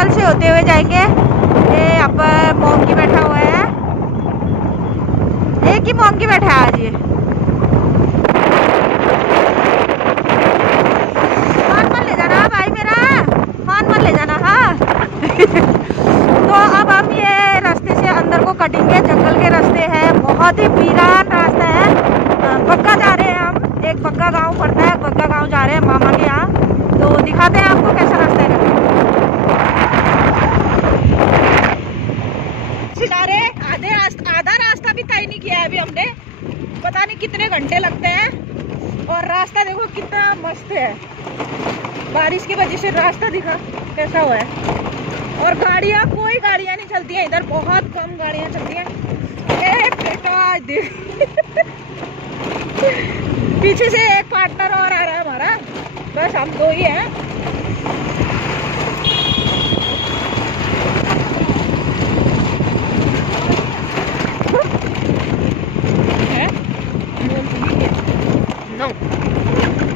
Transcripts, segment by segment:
जंगल से होते हुए जाएंगे। ये यहाँ पर मोंकी बैठा हुआ है, एक ही मोंकी बैठा है आज। ये फोन मत ले जाना भाई मेरा, फोन मत ले जाना। हाँ तो अब हम ये रास्ते से अंदर को कटेंगे। जंगल के रास्ते हैं, बहुत ही वीरान रास्ता है। बग्गा जा रहे हैं हम, एक बग्गा गांव पड़ता है, बग्गा गांव जा रहे हैं मामा के यहाँ। तो दिखाते हैं आपको कैसा रास्ता है। आधा रास्ता भी तय नहीं किया है अभी हमने, पता नहीं कितने घंटे लगते हैं। और रास्ता देखो कितना मस्त है, बारिश की वजह से रास्ता दिखा कैसा हुआ है। और गाड़ियाँ, कोई गाड़ियाँ नहीं चलती है इधर, बहुत कम गाड़ियाँ चलती हैं। ए बेटा देख पीछे से एक पार्टनर और आ रहा है हमारा, बस हम दो ही हैं।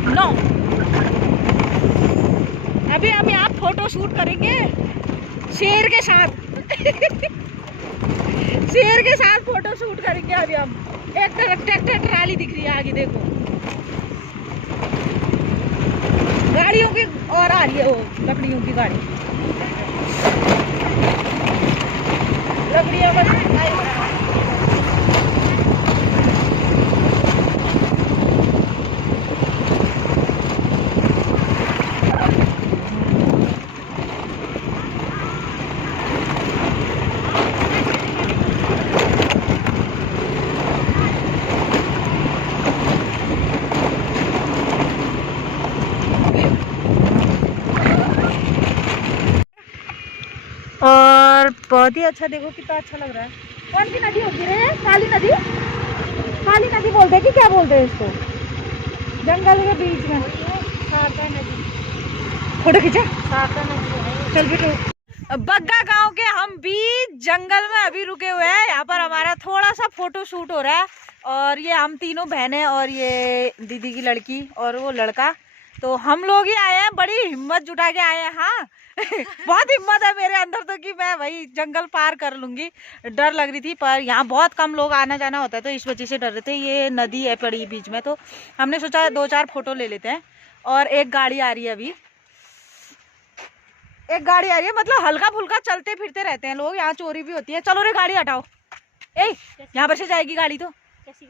नो अभी हम यहाँ फोटो शूट करेंगे शेर के साथ शेर के साथ फोटो शूट करेंगे अभी हम। एक ट्रैक्टर ट्राली दिख रही है आगे, देखो गाड़ियों की और आ रही है वो लकड़ियों की गाड़ी, लकड़ियों का और बहुत ही अच्छा, देखो कितना अच्छा लग रहा है। कौन सी नदी होती है? काली नदी, काली नदी बोलते हैं कि क्या बोलते हैं इसको? जंगल के बीच में शारदा नदी, फोटो खींचा चल भी। बग्गा गांव के हम बीच जंगल में अभी रुके हुए हैं। यहाँ पर हमारा थोड़ा सा फोटो शूट हो रहा है। और ये हम तीनों बहनें और ये दीदी की लड़की और वो लड़का, तो हम लोग ही आए हैं, बड़ी हिम्मत जुटा के आए हैं। हाँ बहुत हिम्मत है मेरे अंदर तो कि मैं भाई जंगल पार कर लूंगी। डर लग रही थी, पर यहाँ बहुत कम लोग आना जाना होता है तो इस वजह से डर रहे थे। ये नदी है पड़ी बीच में, तो हमने सोचा 2-4 फोटो ले लेते हैं। और एक गाड़ी आ रही है अभी, एक गाड़ी आ रही है, मतलब हल्का फुल्का चलते फिरते रहते हैं लोग, यहाँ चोरी भी होती है। चलो रे गाड़ी हटाओ, ए यहाँ पर से जाएगी गाड़ी, तो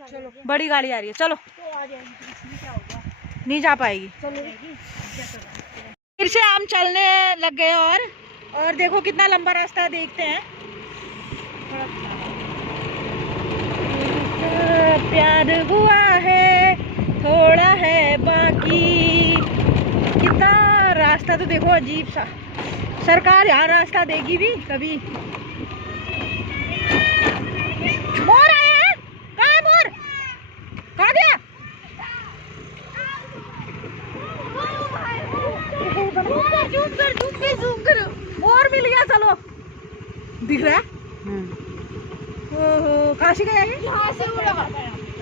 चलो बड़ी गाड़ी आ रही है, चलो नहीं जा पाएगी। फिर से हम चलने लग गए। और देखो कितना लंबा रास्ता है, देखते हैं। प्यार हुआ है थोड़ा है बाकी, कितना रास्ता तो देखो अजीब सा। सरकार यहाँ रास्ता देगी भी कभी? मोर आया है, कहाँ है मोर? कहाँ गया? जूम कर मोर मिल गया, चलो दिख रहा है। ओहो काशी गया है, यहाँ से उड़ा।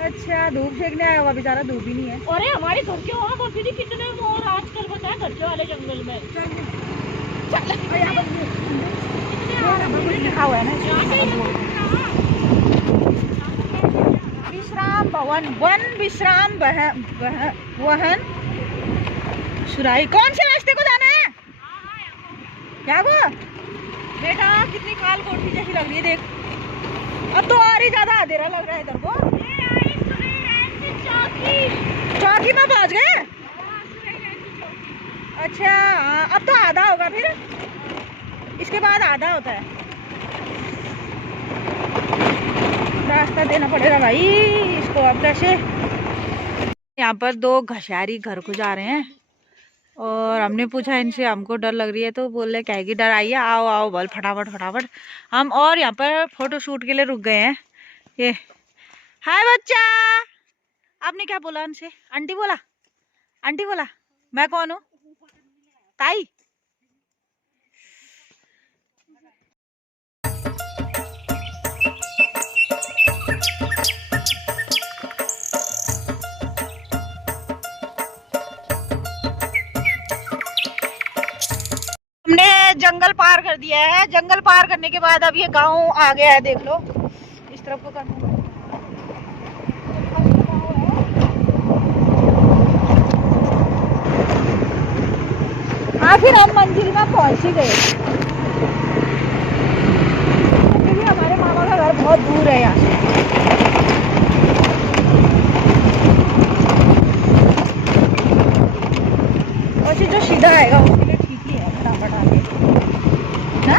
अच्छा धूप सेकने आया होगा बेचारा, धूप ही नहीं है। अरे हमारे घर के वहाँ पर कितने मोर आजकल बताया, घर के वाले जंगल में। चल लिखा हुआ है ना विश्राम भवन, वन विश्राम वहन सुराही। कौन से रास्ते को जाना है? क्या वो बेटा कितनी काल कोठी जैसी लग रही है, देख अब तो और ही ज्यादा अंधेरा लग रहा है इधर को। चौकी में पहुंच गए? अच्छा अब तो आधा होगा, फिर इसके बाद आधा होता है। रास्ता देना पड़ेगा भाई इसको अब कैसे। यहाँ पर 2 घसियारी घर को जा रहे हैं और हमने पूछा इनसे, हमको डर लग रही है, तो बोल रहे क्या है कि डर आई है, आओ आओ बोल फटाफट फटाफट। हम और यहाँ पर फोटो शूट के लिए रुक गए हैं। ये हाय बच्चा, आपने क्या बोला उनसे? आंटी बोला? आंटी बोला? मैं कौन हूँ? ताई? हमने जंगल पार कर दिया है। जंगल पार करने के बाद अब ये गांव आ गया है, देख लो इस तरफ को करना। आखिर हम मंजिल में पहुंच ही गए, क्योंकि हमारे मामा का घर बहुत दूर है यहाँ से। और जो सीधा आएगा उसके लिए ठीक ही है, फटाफट आगे ना।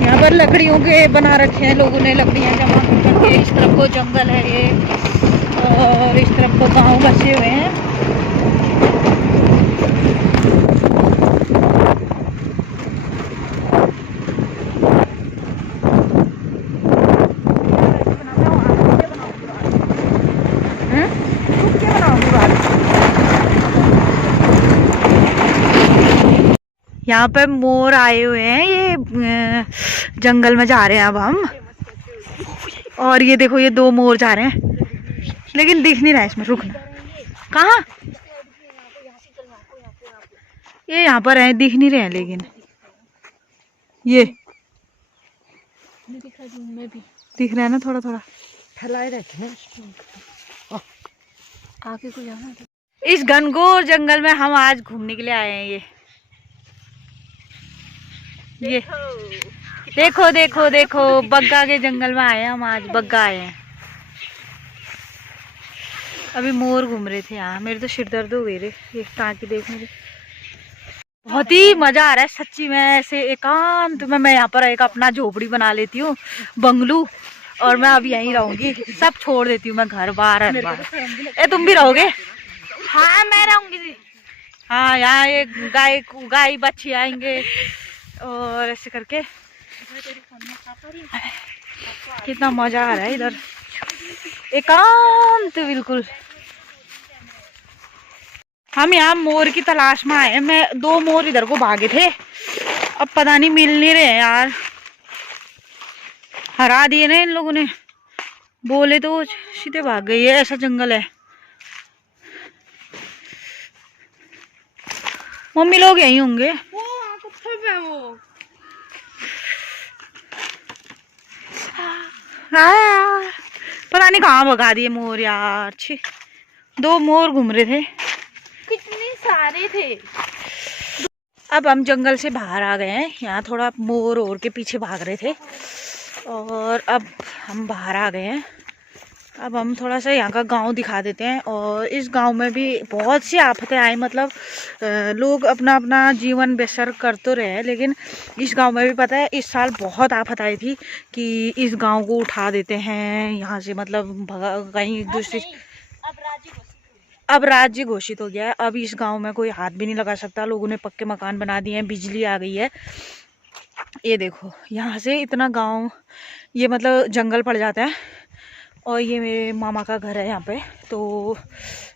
यहाँ पर लकड़ियों के बना रखे हैं लोगों ने, लकड़ियाँ जमा करके। इस तरफ को जंगल है ये, और इस तरफ को गांव बसे हुए हैं। यहाँ पे मोर आए हुए हैं, ये जंगल में जा रहे हैं अब हम। और ये देखो, ये 2 मोर जा रहे हैं, लेकिन दिख नहीं रहा है इसमें। रुकना, कहाँ? ये यहाँ पर है, दिख नहीं रहे हैं, लेकिन ये दिख रहा है ना, थोड़ा थोड़ा फैलाए रहते हैं। आगे को जाना। इस घनघोर जंगल में हम आज घूमने के लिए आए हैं। ये देखो देखो देखो, बग्गा के जंगल में आए हैं हम आज। बग्गा आए हैं। अभी मोर घूम रहे थे यहाँ। मेरे तो सिर दर्द हो गई रे ये टाँकी देखने से। बहुत ही मजा आ रहा है सच्ची में, ऐसे एकांत में। मैं यहाँ पर एक अपना झोपड़ी बना लेती हूँ, बंगलू, और मैं अब यहीं रहूंगी। सब छोड़ देती हूँ मैं, घर बार। ए तुम भी रहोगे? हाँ मैं रहूंगी। हाँ, यहाँ एक गाय बच्चे आएंगे, और ऐसे करके कितना मजा आ रहा है इधर, एकांत बिल्कुल। हम यहाँ मोर की तलाश में आए हैं। मैं 2 मोर इधर को भागे थे, अब पता नहीं मिल नहीं रहे यार। हरा दिए ना इन लोगों ने, बोले तो सीधे भाग गई है। ऐसा जंगल है। मम्मी लोग यही होंगे। पता नहीं कहाँ भगा दिए मोर यार। छी, 2 मोर घूम रहे थे, कितने सारे थे। अब हम जंगल से बाहर आ गए हैं। यहाँ थोड़ा मोर और के पीछे भाग रहे थे, और अब हम बाहर आ गए हैं। अब हम थोड़ा सा यहाँ का गांव दिखा देते हैं। और इस गांव में भी बहुत सी आफतें आई, मतलब लोग अपना अपना जीवन बसर कर तो रहे हैं, लेकिन इस गांव में भी पता है इस साल बहुत आफत आई थी कि इस गांव को उठा देते हैं यहाँ से, मतलब कहीं दूसरी। अब राज्य घोषित हो गया है। अब इस गांव में कोई हाथ भी नहीं लगा सकता। लोगों ने पक्के मकान बना दिए हैं, बिजली आ गई है। ये देखो, यहाँ से इतना गाँव, ये मतलब जंगल पड़ जाता है। और ये मेरे मामा का घर है यहाँ पे, तो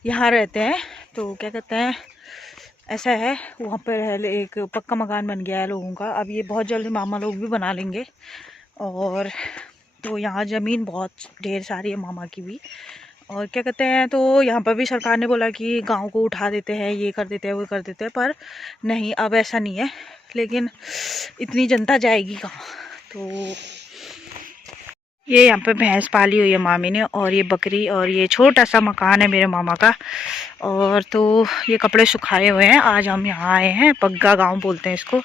यहाँ रहते हैं। तो क्या कहते हैं, ऐसा है, वहाँ पर एक पक्का मकान बन गया है लोगों का। अब ये बहुत जल्दी मामा लोग भी बना लेंगे। और तो यहाँ ज़मीन बहुत ढेर सारी है मामा की भी। और क्या कहते हैं, तो यहाँ पर भी सरकार ने बोला कि गांव को उठा देते हैं, ये कर देते हैं, वो कर देते हैं, पर नहीं, अब ऐसा नहीं है। लेकिन इतनी जनता जाएगी कहाँ। तो ये यहाँ पे भैंस पाली हुई है मामी ने, और ये बकरी, और ये छोटा सा मकान है मेरे मामा का। और तो ये कपड़े सुखाए हुए हैं। आज हम यहाँ आए हैं, बग्गा गांव बोलते हैं इसको।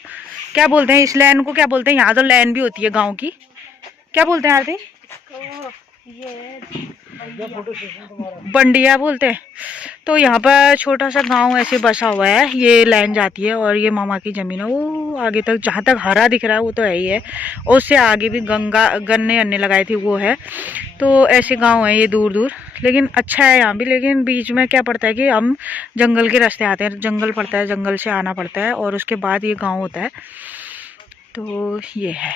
क्या बोलते हैं इस लैन को, क्या बोलते हैं? यहाँ तो लैन भी होती है गांव की, क्या बोलते हैं आरती? बंडिया बोलते हैं। तो यहाँ पर छोटा सा गांव ऐसे बसा हुआ है। ये लाइन जाती है, और ये मामा की ज़मीन है। वो आगे तक, जहाँ तक हरा दिख रहा है वो तो है ही है, और उससे आगे भी गंगा गन्ने अन्ने लगाए थे वो है। तो ऐसे गांव है ये दूर दूर, लेकिन अच्छा है यहाँ भी। लेकिन बीच में क्या पड़ता है कि हम जंगल के रास्ते आते हैं, जंगल पड़ता है, जंगल से आना पड़ता है, और उसके बाद ये गाँव होता है। तो ये है।